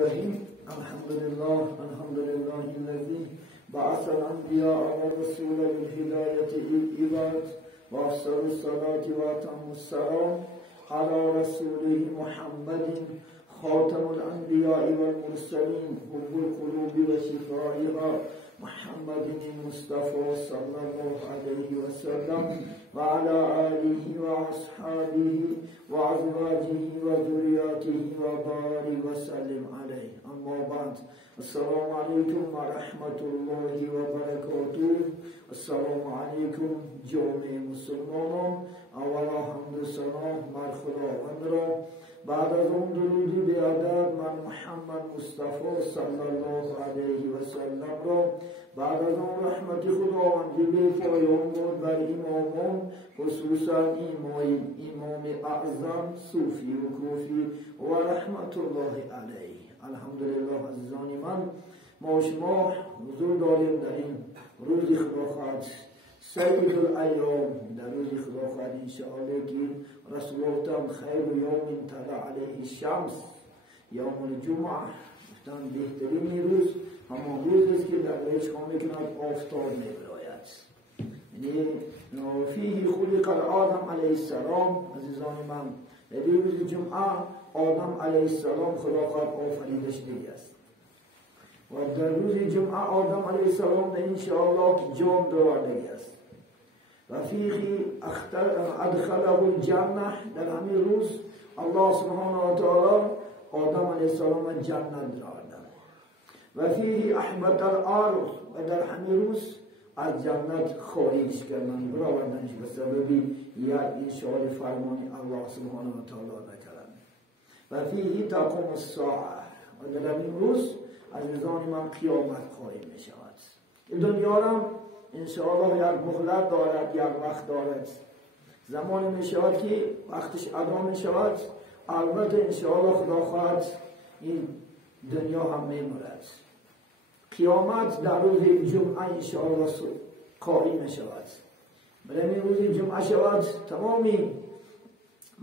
الرحیم. الحمد لله الذی بعث الانبیاء والرسول بالهدایة للعباد وافضل الصلاة واتم السلام علی رسوله محمد خاتم الانبیاء والمرسلین حب القلوب وشفائها محمد المصطفى صلی الله علیه وسلم وعلى آله وأصحابه وأزواجه وذرياته وبارك وسلم عليه. اما بعد، السلام علیکم و رحمت الله و برکاته. السلام علیکم جامعه مسلمانان. اولا حمد و ثنا بر خداوند را، بعد از اون درودی به ادب من محمد مصطفی صلی الله علیه و سلم را، بعد از اون رحمت خداوندی به پایان باد بر امامان، خصوصا امام اعظم صوفی و کوفی و رحمت الله علیه. الحمدلله عزیزان من، ما شما حضور داریم در این روز خداخواد سید الایام، در روز خداخواد انشاءالله که رسول الله خیر و یوم طلع علیه الشمس یوم الجمعه، گفتن بهترین روز همان روز است که در بهش خانه کند آفتاب می‌براید. یعنی فیه خلق آدم علیه السلام. عزیزان من، در روز جمعه آدم علیه السلام خداخواد آفریده شده است و در روز جمعه آدم علیه السلام انشاءالله جام دارده است و فیه ادخله الجنه. در همین روز الله سبحانه و تعالی آدم علیه السلام جنت دارده و فیه احبط الارض. و در همین روز از جنت خارج کردن برآوردنش به سبب یک انشاء فرمان الله سبحانه و تعالی نکردن. و فیه تقوم الساعه. و در این روز عزیزان من قیامت قائم می شود. این دنیا را انشاءالله یک مهلت دارد، یک وقت دارد، زمانی می شود که وقتش ادا می شود. البته انشاءالله خدا خواهد این دنیا هم می مرد. قیامت در روز جمعه انشاءالله قائم می شود. برای این روز جمعه شود تمامی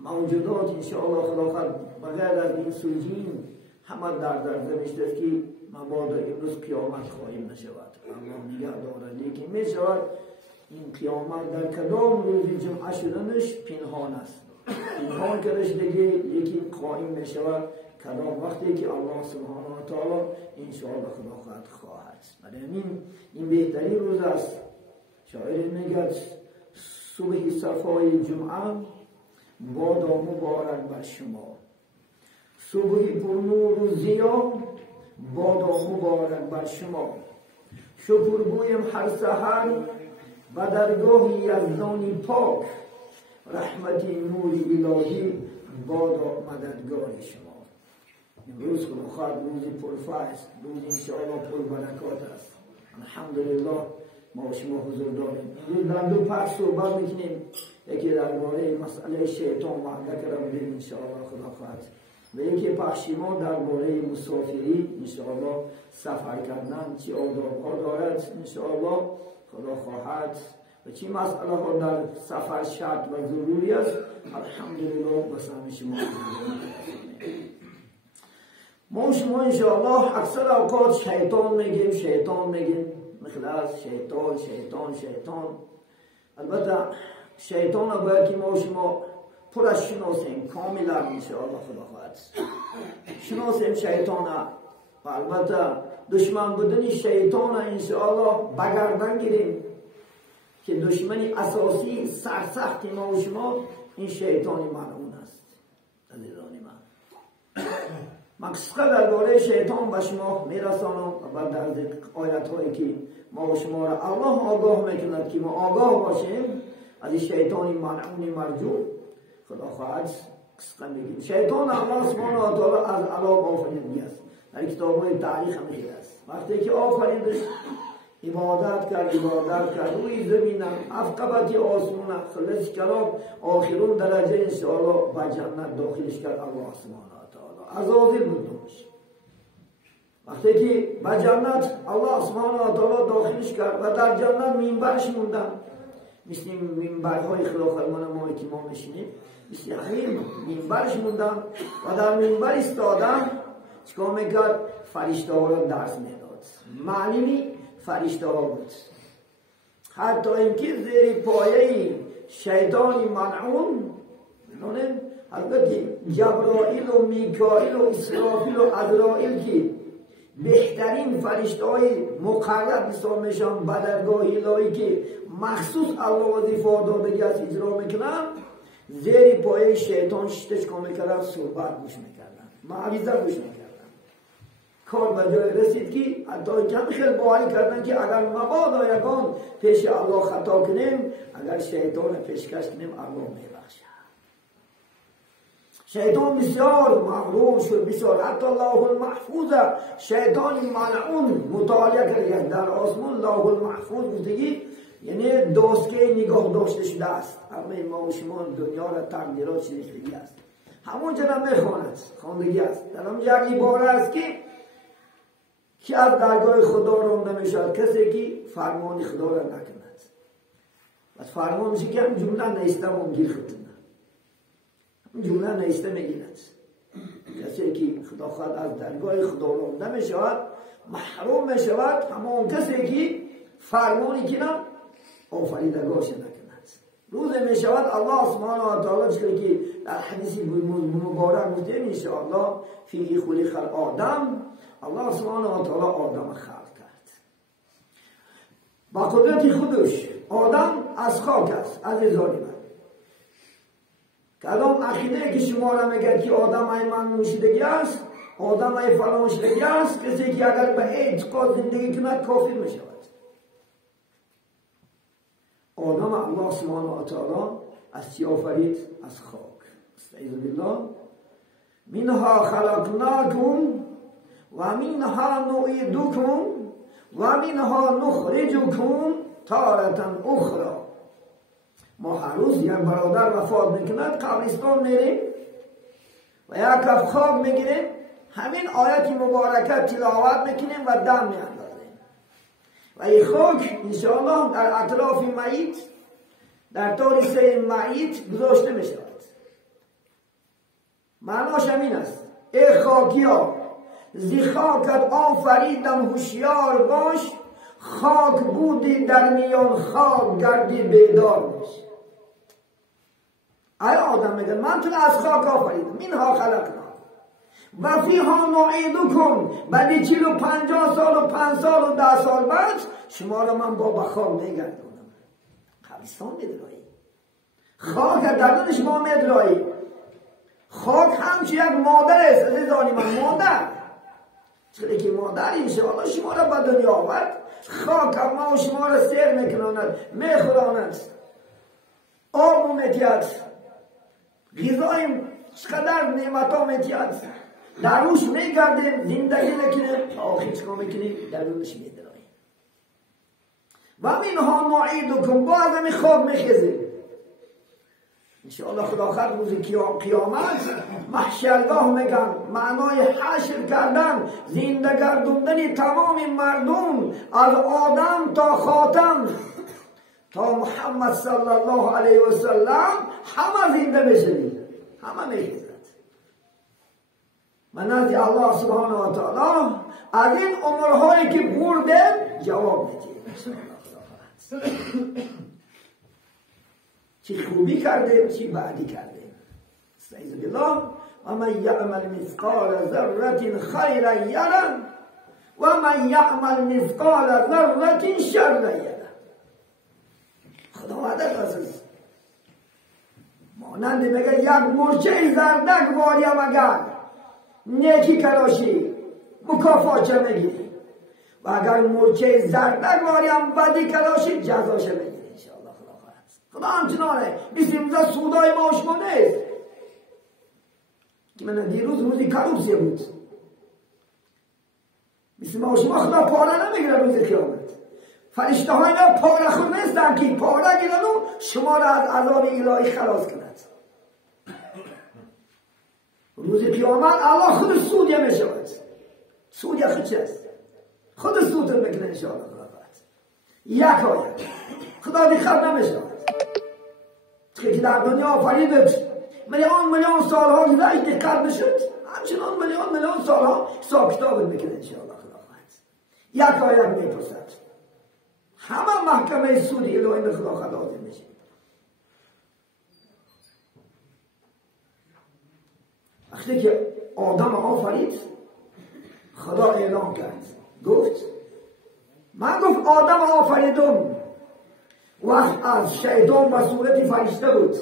موجودات انشاءالله خدا خواهد بغیر از این سوجین همه در زمشت است که مبادا امروز قیامت خواهیم نشود. الله نگه داره، لیکن می شود این قیامت در کدام روز جمعه شدنش پنهان است، پنهان کردش دیگه، لیکن قائم می شود کدام وقتی که الله سبحانه و تعالی انشاءالله خواهد. برای این بهترین روز است. شاعر میگه صبح صفای جمعه بادا مبارک بر شما، صبح پر نور و ضیا بادا مبارک بر شما، شکر گویم هر سحر و درگاه یزدانی پاک، رحمتی نوری الهی بادا مددگار شما. امروز خداخواد روز پرفیض، روز انشاءالله پربرکات است. الحمدلله ما شما حضور داریم. امروز در دو پخش صحبت میکنیم، یکی درباره مسئله شیطان وعده کرده بودیم انشاءالله خداخواد، و یکی پخش ما درباره مسافری انشاءالله سفر کردن چی آداب‌ها دارد انشاءالله خدا خواهد، و چی مسئله ها در سفر شرط و ضروری است. الحمدلله بسام شما. ما شما انشاءالله اکثر اوقات شیطان میگیم مخلص شیطان. البته شیطان را باید که ما شما پرش شناسیم کاملا انشاءالله خدا خواهد شناسیم شیطان و البته دشمن بودن شیطان انشاءالله بگردن گیریم که دشمنی اساسی سرسخت ما و شما این شیطان ملعون است. عزیزان من قصه درباره شیطان به شما میرسانم و بعد در آیت هایی که ما و شما را الله آگاه میکند که ما آگاه باشیم از این شیطان ملعون مرجو. خدا خواهد قصه میگیم شیطان الله سبحانه و تعالی از علام آفریده است. در کتاب های تاریخ هم میگه است وقتی که آفریدش عبادت کرد روی زمین افقبت آسمان خلص کلام آخرون درجه انشاءالله به جنت داخلش کرد الله سبحانه و تعالی. عزازیل بودنش وقتی که به جنت الله سبحانه و تعالی داخلش کرد و در جنت منبرش موندن، مثل منبرهای خلافرمان ما که ما میشینیم، مثل همین منبرش موندن و در منبر استادن چیکار میکرد؟ فرشته ها رو درس میداد. معلمی فرشته ها بود. حتی اینکه زیر پایه شیطان ملعون، البته جبرائیل و میکائیل و اسرافیل و عزرائیل که بهترین فرشته های مقرب حساب میشن به درگاه الهی که مخصوص الله وظیفه دادگی از اجرا میکنن، زیر پایه شیطان شتش کار میکردن، صحبت گوش میکردن، معویزه گوش میکردن. کار به جای رسید که حتی چند خیلی باوری کردن که اگر مبادا یکان پیش الله خطا کنیم، اگر شیطان پیشکش کنیم الله میبخشه. شیطان بسیار مغرور شد، بسیار حتی لوح المحفوظ شیطان ملعون مطالعه کرد در آسمان. لوح المحفوظ بودگی یعنی دوسکه نگاه داشته شده است. همه ما و شما دنیا را تقدیرات شنیدگی است، همون جنب میخواند، خواندگی است. در همون یک عباره است که از درگاه خدا رانده میشود کسی که فرمان خدا را نکند. بس فرمان میشه که هم جمله نیسته و گیر خودتونه، جمله نیسته میگیرد. کسی که خدا خواهد از درگاه خدا رانده میشود محروم میشود، همون کسی که فرمانی کنه آفریدگاش نکند. روز میشود الله سبحانه و تعالی چیزی که در حدیث مبارک گفتیم ان شاء الله فی خلق آدم، الله سبحانه و تعالی آدم خلق کرد با قدرت خودش. آدم از خاک است عزیزان من. کدام عقیده که شما را میگه که آدم ای من شدگی است، آدم ای فلان شدگی است، کسی که اگر به اعتقاد زندگی کند کافر میشود. آدم الله سبحانه و تعالی از چی آفرید؟ از خاک. استعیذ بالله. منها خلقناکم و منها نعیدکم و منها نخرجکم تارة اخرى. ما هر روز یک برادر وفات میکند، قبرستان میریم و یک کف خواب میگیریم، همین آیت مبارکه تلاوت میکنیم و دم میاندازیم و این خاک انشاءالله در اطراف میت، در تاریخ میت گذاشته میشود. معناش همین است: ای خاکیا، زی خاکت آفریدم هوشیار باش، خاک بودی در میان خاک گردی بیدار باش. ای آدم میگه من تو از خاک آفریدم، منها خلقنا و فیها نعیدکم. بعد 40-50 سال و 5 سال و 10 سال بعد شما را من با خاک میگردونم. قبرستان میدرایی، خاک در شما میدرایی. خاک همچه یک مادر است عزیزانی من، مادر. چرا که مادر انشاءالله شما را به دنیا آورد، خاک ما و شما را سیر میکناند، میخوراند، آب میتید، غذای چقدر نعمت ها میتید، در روش میگردیم، زندگی میکنیم، آخر چکا میکنیم؟ در روش میدراییم. و منها نعیدکم، باز همی خواب میخیزیم انشاءالله. خدا خواهد روز قیامت محشرگاه میگن، معنای حشر کردن، زنده گردوندن تمام مردم از آدم تا خاتم تا محمد صلی الله علیه و سلم، همه زنده میشوید، همه میخیزد. و نزد الله سبحانه و تعالی از این عمرهایی که بردیم جواب میدیم. چی خوبی کردیم، چی بعدی کردیم. استعیذ بالله. و من یعمل مثقال ذره خیرا یره و من یعمل مثقال ذره شرا یره. خدا وعده است. مانند میگه یک مرچه زردک واریم اگر نیکی کلاشی مکافات چه میگیری، و اگر مرچه زردک واریم بدی کلاشی جزاش میگیری. خدا همچنانه، مثل امروز سودای ما و شما نیست که من دیروز روزی کروبسی بود. مثل ما و شما خدا پاره نمیگیره روز قیامت. فرشته های ما پاره خود نیستن که پاره گیرن و شما را از عذاب الهی خلاص کند. روز قیامت الله خود سودیه میشود. سودیه خود چه است؟ خود سود رو میکنه انشاءالله. یک آیه خدا دیگر نمیشود که در دنیا آفریدت میلیون سالها گذشت دقت بشد همچنان میلیون سالها حساب کتاب میکنه انشاءالله خداوند. یک آیت میپرسد همه محکمه سودی الهی به خدا خداوند میشه. وقتی که آدم آفرید خدا اعلام کرد گفت من گفت آدم آفریدم وقت از شیطان و صورتی فرشته بود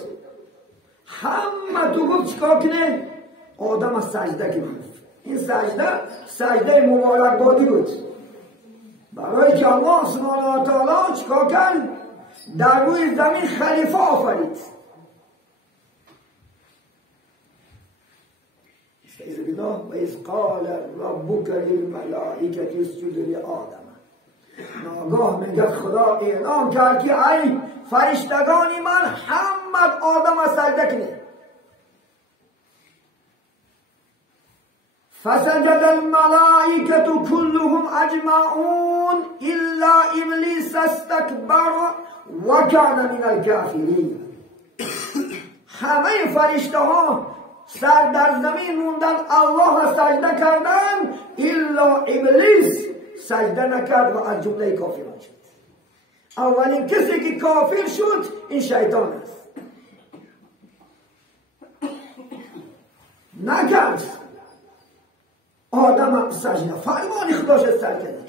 همه تو گفت چیکار کنه آدم از سجده کنه. این سجده مبارک بادی بود برای که الله سبحانه و تعالی چیکار کرد در روی زمین خلیفه آفرید. و اذ قال ربک للملائکة اسجدوا لآدم ناگاه میگه خدا اعلام کرد که ای فرشتگانی من همه آدم از سجده کنه. فسجد الملائکة كلهم اجمعون الا ابلیس استکبر و کان من الکافرین. همه فرشته ها سر در زمین موندن الله سجده کردن الا ابلیس سجده نکرد و از جمله کافران شد. اولین کسی که کافر شد این شیطان است. نکرد آدم هم سجده فرمان خداش سجده نکرد.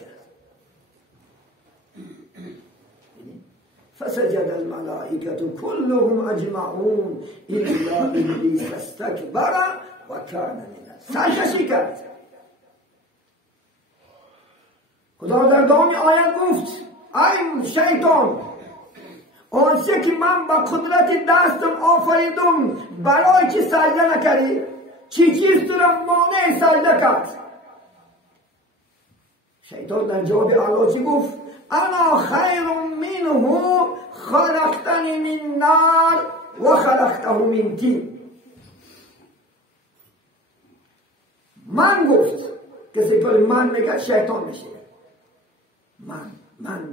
فسجد الملائکة كلهم اجمعون الا ابلیس استکبر و کان من سرکشی کرد. خدا در دام آیت گفت ای شیطان آنچه که من با قدرت دستم آفریدم برای چی سجده نکردی؟ چی چیز تو را مانع سجده کرد؟ شیطان در جواب الله چی گفت؟ انا خیر منه خلقتنی من نار و خلقته من طین. من گفت کسی که من میگه شیطان میشه.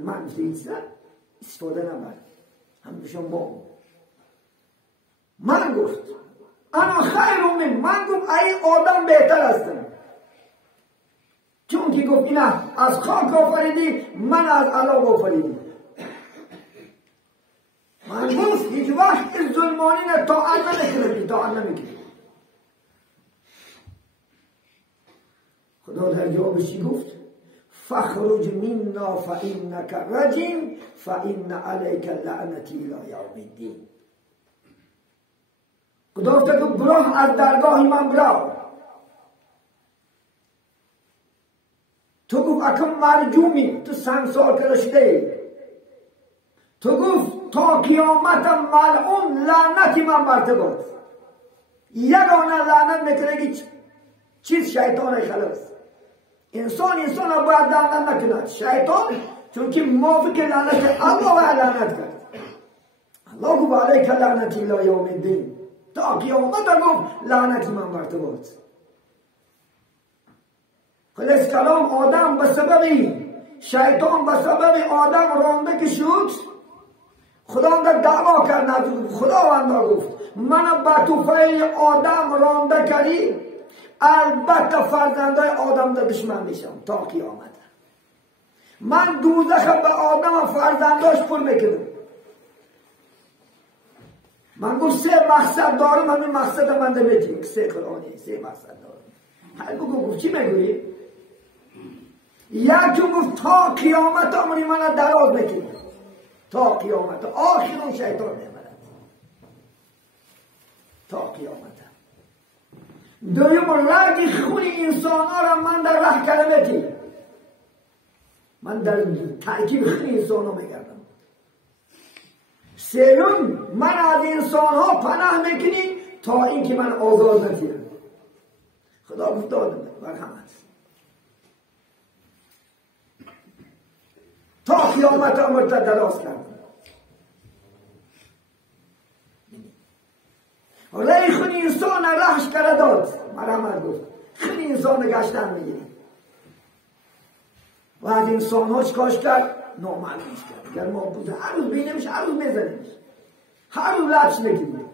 من چیزا استفاده نبرد هم شما من گفت انا خیر من گفت ای آدم بهتر هستم چون که گفت نه از خاک آفریدی من از الله آفریدی. من گفت هیچ وقت ظلمانی نه طاعت نمیکنی. خدا در جوابش چی گفت؟ فخرج منا فإنك رجیم فإن عليك لعنتی إلی یوم الدین. خدا گفت برو از درگاه من برو. تو گفت اکم مرجومی تو سنگسار کرده شده. تو گفت تا قیامتم ملعون لعنتی من بر تو بود. یگانه لعنت میکنه که چیز شیطان خلاص. انسان را باید لعنت نکند. شیطان چون که موافق لعنت الله لعنت کرد. الله گفت علیک لعنتی الی یوم الدین. تا قیامت گفت لعنتی من بر تو بود. خلاص کلام آدم به سبب شیطان به سبب آدم رانده که شد خدا اندر دعوا کرد خداوند گفت من به توفیل آدم رانده کردی البته فرزندای آدم در دشمن میشم تا قیامت. من دوزخ به آدم و فرزنداش پر میکنم. من گفت 3 مقصد دارم همین مقصد من دمیتیم 3 قرآنی 3 مقصد دارم. هر گفت چی میگویی؟ یکی گفت تا قیامت امری من دراز میکنی تا قیامت آخر اون شیطان میمرد تا قیامت. دویم رگ خون انسان ها را من در ره کلمتی من در ترکیب خون انسان ها میگردم. سیوم من از انسان ها پناه میکنی تا اینکه من آزاد نگیرم. خدا گفت دادم مرحمت تا قیامت امر دراز کردم. رای خون انسان رهش کرده داد مرحمت گفت خون انسان گشتن میگیری و از انسان ها چکاش کرد نامعلومش کرد. گر ما بوده هر روز بینیمش هر روز میزنیمش هر روز لبش نگیریم.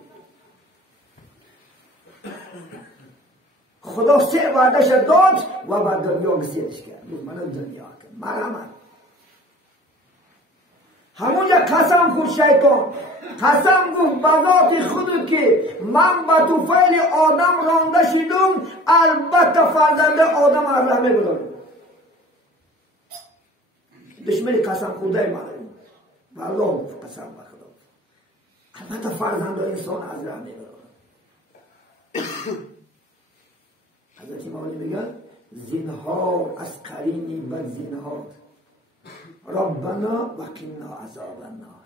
خدا 3 وعدهش داد و بعد دنیا گسیرش کرد. من دنیا کرد مرحمت. همون یک قسم خود شیطان قسم گفت بذات خود که من به طفیل آدم رانده شدم، البته فرزند آدم از همه بدارم. دشمنی قسم خورده من والله گفت قسم به خدا، البته فرزند انسان از همه بدارم. حضرت مولانا میگن زینهار از قرینی بد زینهار، ربنا وقنا عذاب النار.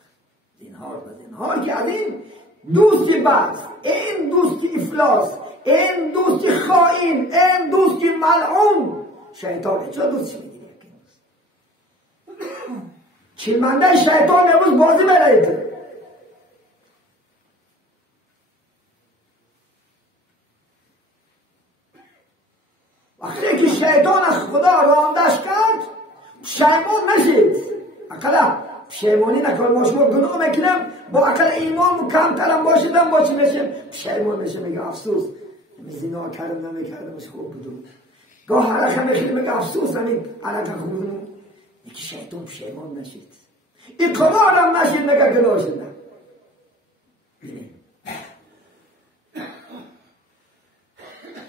زینهار و زینهار که از این دوستی بس، این دوستی افلاس، این دوستی خائن، این دوستی ملعون شیطان. چرا دوستی میگیری؟ چیمنده شیطان امروز بازی برایده. وقتی که شیطان از خدا راندش کرد پشیمون نشید. اقلا پشیمونی نکن. ما شما گناه میکنم با اقل ایمان کمترم باشیدم با چی میشه؟ پشیمون میشه، میگه افسوس زنا کردم نمیکردمش خوب بودم. گاه حرکه میخید میگه افسوس حرکه خوب بودم. یکی شیطان پشیمون نشید، اقرارم نشید میگه گناه شدم.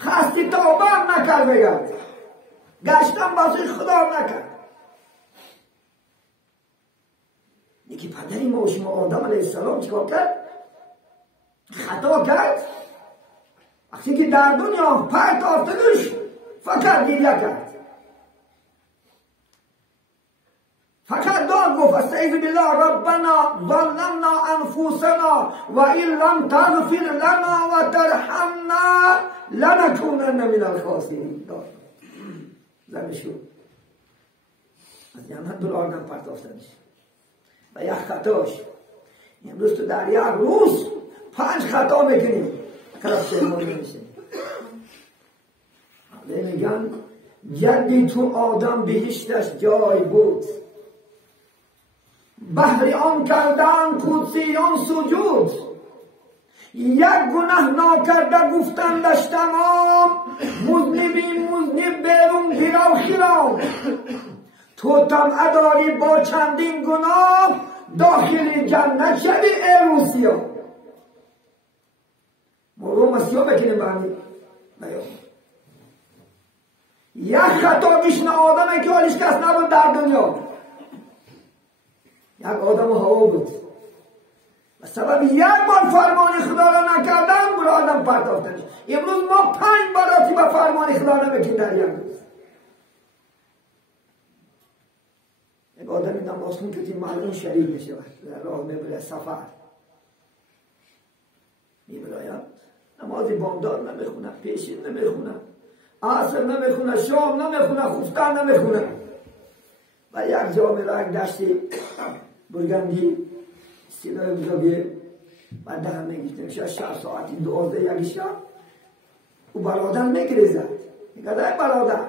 قصدی توبه نکرد میگه گشتم بازی خدا نکرد. یکی پدری ما و شما آدم علیه السلام چیکار کرد؟ خطا کرد. وقتی که در دنیا پر تافتگش فقط گریه کرد، فقط داد گفت استعیذ بالله ربنا ظلمنا انفسنا و این لم تغفر لنا و ترحمنا لنکونن من الخاسرین. داد زنشو از جنت $2 پرتافتنش و یک خطاش. امروز تو در یک روز 5 خطا میکنی کلاس شیمون میشه. میگن جدی تو آدم بهشتش جای بود، بهر آن کردن قدسیان سجود، یک گناه ناکرده گفتندش تمام، مذنبی مذنب بیرون گیرا و خرام. تو طمع داری با چندین گناه داخل جنت شوی ای روسیا. ما رو مسیح بکنیم بانی بیام. یک خطا میشنه آدمه که حالش کس نبود در دنیا. یک آدم هوا بود و سبب یک بار فرمان خدا را نکردن برای آدم پرتافتنش. امروز ما 5 باراتی به فرمان خدا نمیکنیم در یک روز. یک آدمی نماز خون که معلوم شریک میشه در راه میبره سفر میبراید نمازی بامداد نمیخونه، پیشین نمیخونه، عصر نمیخونه، شام نمیخونه، خفتن نمیخونه و یک جا میره یک دشتی برگندی سیلای بزرگی و ده میگیشتیم 6 ساعتی 12 یک شب او برادر میگریزد میگه ای برادر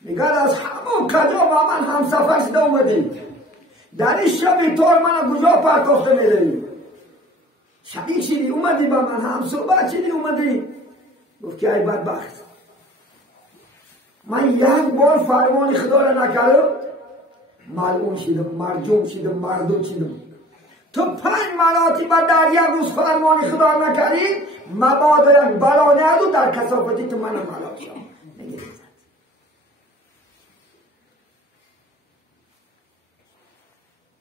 میگه از همون کجا با من همسفر شده اومدی؟ در این شب طور من کجا پرتاخته میدهی؟ شبیه شدی اومدی با من هم صحبت شدی اومدی؟ گفت که ای بدبخت من یک بار فرمان خدا را نکردم ملعون شدم، مرجوم شدم، مردود شدم. تو 5 مراتب در یک روز فرمان خدا نکردی مبادا یک بلا نیادو در کثافتی تو منم ملاک شم.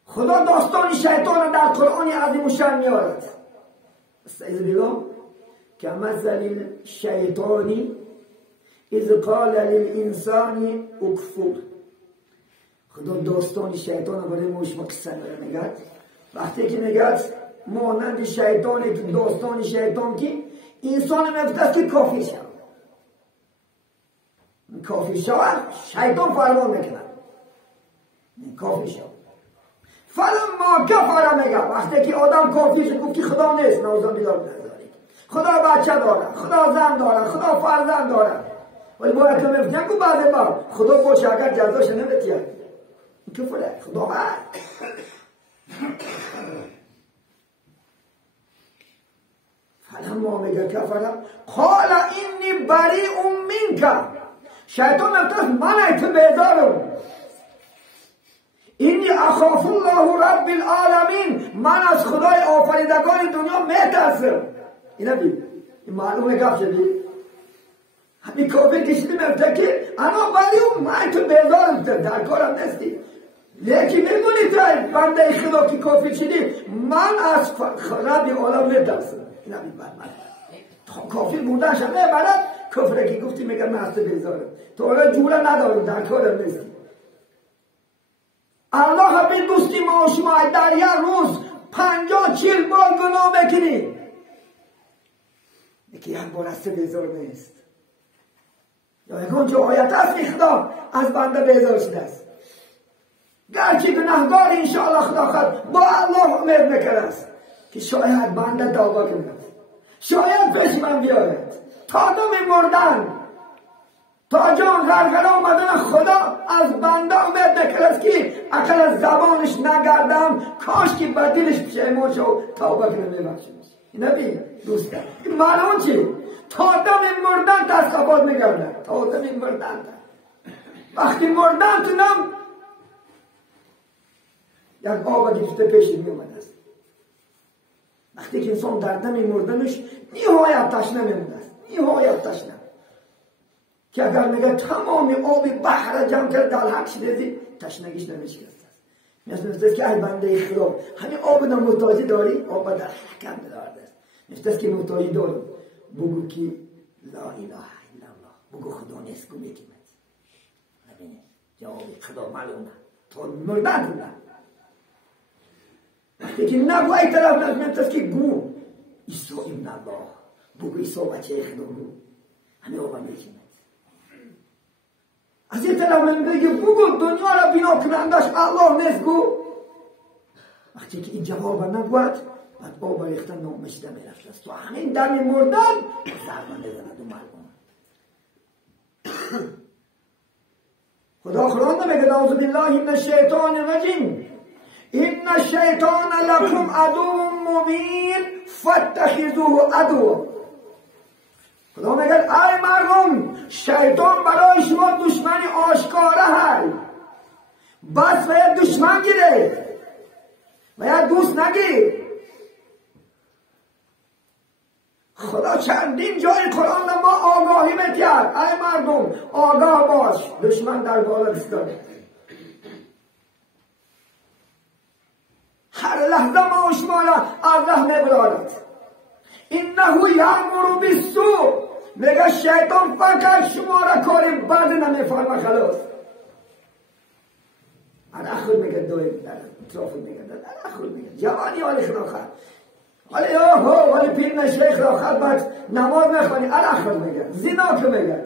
خدا داستان شیطان را در قرآن عظیم الشان میارد. استعیذ بالله که مثل الشیطانی اذ قال للانسان اکفر. خدا داستان شیطان را برای ما شما قصه میگه. وقتی که میگه مانند شیطانی که داستان شیطان که انسان میفته که کافر شود، کافر شود شیطان فرمان میکنه کافر شود. فلما کفر میگه وقتی که آدم کافر شد گفت که خدا نیست، نعوذ بالله نداری، خدا بچه داره، خدا زن داره، خدا فرزند داره، ولی باید که میفته که بعد ما خدا باشه اگر جزاش نمیتید کفره. خدا فلما میگه کفره قال اینی بریء منک. شیطان گفت من تو بیزارم. اینی اخاف الله رب العالمین، من از خدای آفریدگان دنیا میترسم. اینا بید این معلومه گفت شدی همین کافر کشیدی میفته که انا بریء من تو بیزارم در کارم نستی. لیکن میدونی تو بنده خدا که کافر شدی من از رب عالم میترسم. اینا بید من کافر بودنش همه بلد کفره که گفتی میگه من از تو بیزارم. تو حالا جوره ندارم در کارم نستی. الله همین دوستی ما و شما در یک روز 50-40 بار گناه بکنی یکی یک بار از تو بیزار نیست. یا یکون جو آیت هست که خدا از بنده بیزار شده است. گرچه گناهگار انشاءالله خدا خود با الله امید میکرده است که شاید بنده توبه کند، شاید پشیمان بیاید تا دم مردن تا جان غرغره آمدن خدا از بنده امید نکرده است که اگر از زبانش نگردم کاش که با دلش پشیمان شو توبه کنه میبخشیدش. اینا بی دوستان این معلوم چی؟ تا دم مردن تصقفات میگردن تا دم مردن. وقتی مردن تونم یک آب گرفته پیش میومد است. وقتی که انسان در دم مردنش نهایت تشنه میمونده است، نهایت تشنه که اگر میگه تمام آب بحر جمع کرد در حق شده تشنگیش نمیشکست است. مثل که ای بنده خدا همین آب نمحتاجی داری، آب در حکم دارد است. مثل که محتاجی داری بگو که لا اله الا الله، بگو خدا نیست که میکنه. نبینید جواب خدا معلومه تا مردن کنه. وقتی که نگو ای طرف مثل که گو عیسی ابن الله، بگو عیسی بچه خدا گو همین آب میکنه. از این طرف من بگه بگو دنیا را بنا کنندش الله نیست گو. وقتی که این جواب نگوید بعد آب ریختن نامشده میرفت است. تو همین دم مردن سرمان بزند و معلوم. خدا قرآن میگه اعوذ بالله من الشیطان الرجیم ان الشیطان لکم عدو مبین فاتخذوه عدوا. خدا میگه ای مردم شیطان برای شما دشمنی آشکاره هست، بس باید دشمن گیره باید دوست نگیر. خدا چندین جای قرآن ما آگاهی میکرد ای مردم آگاه باش دشمن در بالا بستانه. هر لحظه ما و شما را از ره میبرارد. انه یامر بالسوء، میگه شیطان فقط شما را کاری بد نمیفرمه خلاص. انا خود میگه دویم در اطراف میگه انا خود میگه جوانی حالی خدا خواهد حالی حالی پیر شیخ را خواهد بعد نماز میخوانی انا خود میگه زنا که میگه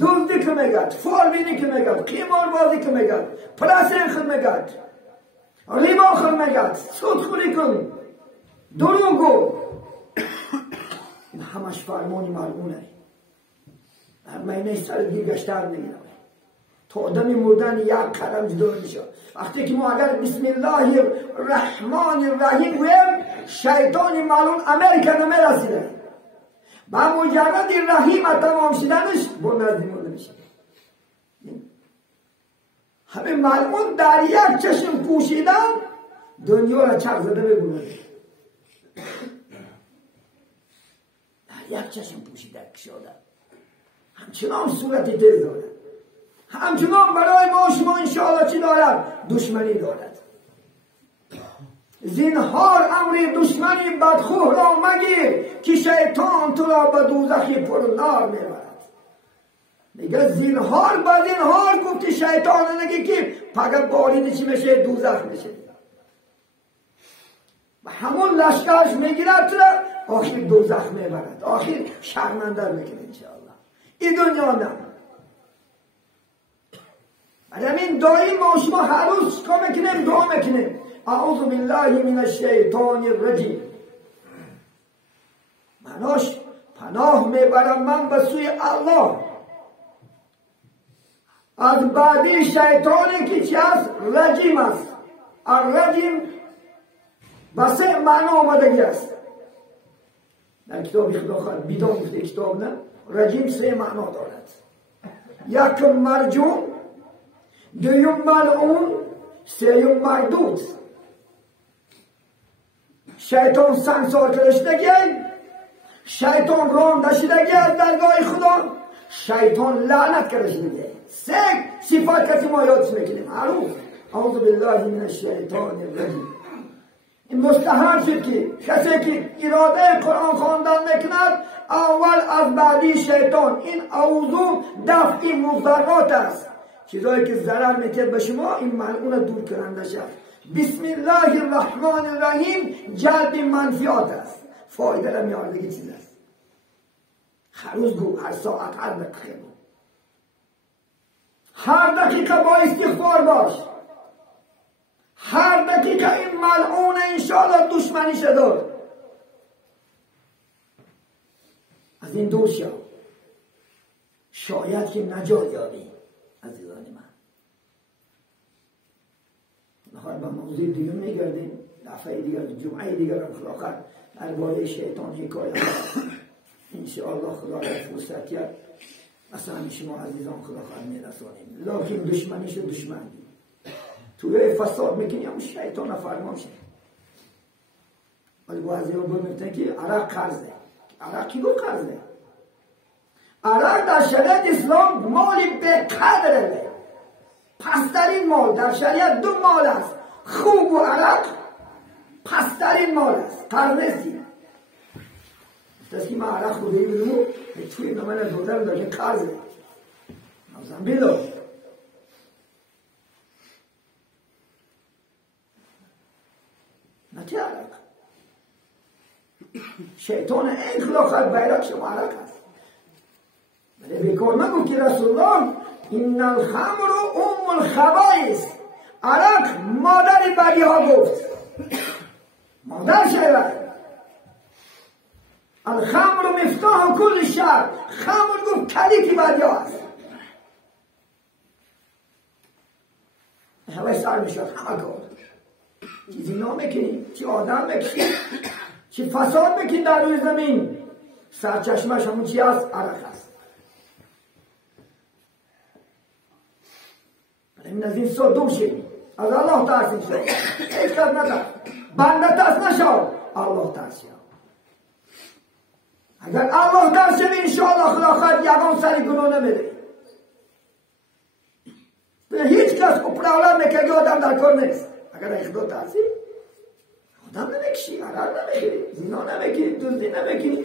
دزدی که میگه فالبینی که میگه قیمار بازی که میگه پلاسین خود میگه ریبا خود میگه سود خوری کن دروگو. این همش فرمانی ملعونه. در مینه سرگی گشتر نگیره تا آدمی مردن یک قدم جدا میشه. وقتی که ما اگر بسم الله الرحمن الرحیم گویم شیطان ملعون امریکا نمیرسیده. با مجرد رحیم تمام شدنش با نزدی مرده میشه. همه ملعون در یک چشم پوشیدن دنیا را چرخ زده بگونه. یک چشم پوشیده شده همچنان صورتی تیز دارد، همچنان برای ما شما انشاءالله چی دارد؟ دشمنی دارد. زنهار امر دشمنی بدخواه را مگیر که شیطان تو را به دوزخی پر نار میبرد. میگه زنهار به زنهار گفتی شیطان نگه که پگه بارید چی میشه؟ دوزخ میشه. و همون لشکرش میگیرد تو را آخر دوزخ میبرد، آخر شرمنده میکنه انشاءالله. این دنیا نه. این دایی ما شما هر روز چکا میکنیم؟ دعا میکنیم اعوذ بالله من الشیطان الرجیم. مناش پناه میبرم من به سوی الله از بعدی شیطانی که چی است؟ رجیم است. الرجیم با 3 معنا آمدگی است. در کتاب خدا خواهد بیدان گفته کتاب نه، رجیم 3 معنا دارد. یک مرجوم، دویم ملعون، سوم مردود. شیطان سنگسار کرشتگی، شیطان رانده شدگی از درگاه خدا، شیطان لعنت کرشتگی. 3 صفات کسی ما یادش میکنیم. معروف. اعوذ بالله من الشیطان الرجیم. این مستحب شد که کسی که اراده قرآن خواندن میکند اول از بعدی شیطان این اعوذ دفع مضرات است، چیزایی که ضرر میتونه به شما این ملعون دور کننده شد. بسم الله الرحمن الرحیم جلب منفیات است، فایده را میاره دیگه چیز است. هر روز گو، هر ساعت، هر دقیقه گو، هر دقیقه با استغفار باش. هر دقیقه این ملعون انشاءالله دشمنی شد. از این دور شو، شاید که نجات یابی. عزیزان من نخواهد به موضوع دیگر میگردیم. دفعه دیگر جمعه دیگر هم خلاقت درباره شیطان حکایت انشاءالله خدا را فرصت کرد اصلا شما عزیزان خلاقت میرسانیم. لیکن دشمنیش دشمنی توی فساد میکنی همون شیطان فرمان شد. ولی بعضی ها میگفتن که عرق قرضه. عرق کی گفت قرضه؟ عرق در شریعت اسلام مالی به قدره. پسترین مال در شریعت 2 مال است، خوب و عرق. پسترین مال است، قرض نیستی. دستی ما عرق خودی بلو توی نمانه دودر داشته قرضه نوزن بیلو. نتی عرق شیطان این خلاقت بیرک شما عرق است. ولی بیکار نگو که رسول الله این الخمر ام الخبائث، عرق مادر بدی ها گفت، مادر شهر. الخمر مفتاح کل شر، خمر گفت کلیدی بدی ها است. همه سر میشد، همه کار چی زنا میکنی، چی آدم میکنی، چی فساد میکنی در روی زمین. سرچشمش همون چی است؟ عرق است. این از این سو دور شدی، از الله ترسیم شد. هیچ کس نترس، بنده ترس نشو، الله ترس شو. اگر الله ترس شوی انشاءالله خدا خواهد یگان سری گناه نمیده. هیچ کس اپراولر میکنه آدم در کار نیست. اگر خدا ترسی آدم نمیکشی، عرق نمیکنی، زنا نمیکنی، دزدی نمیکنی.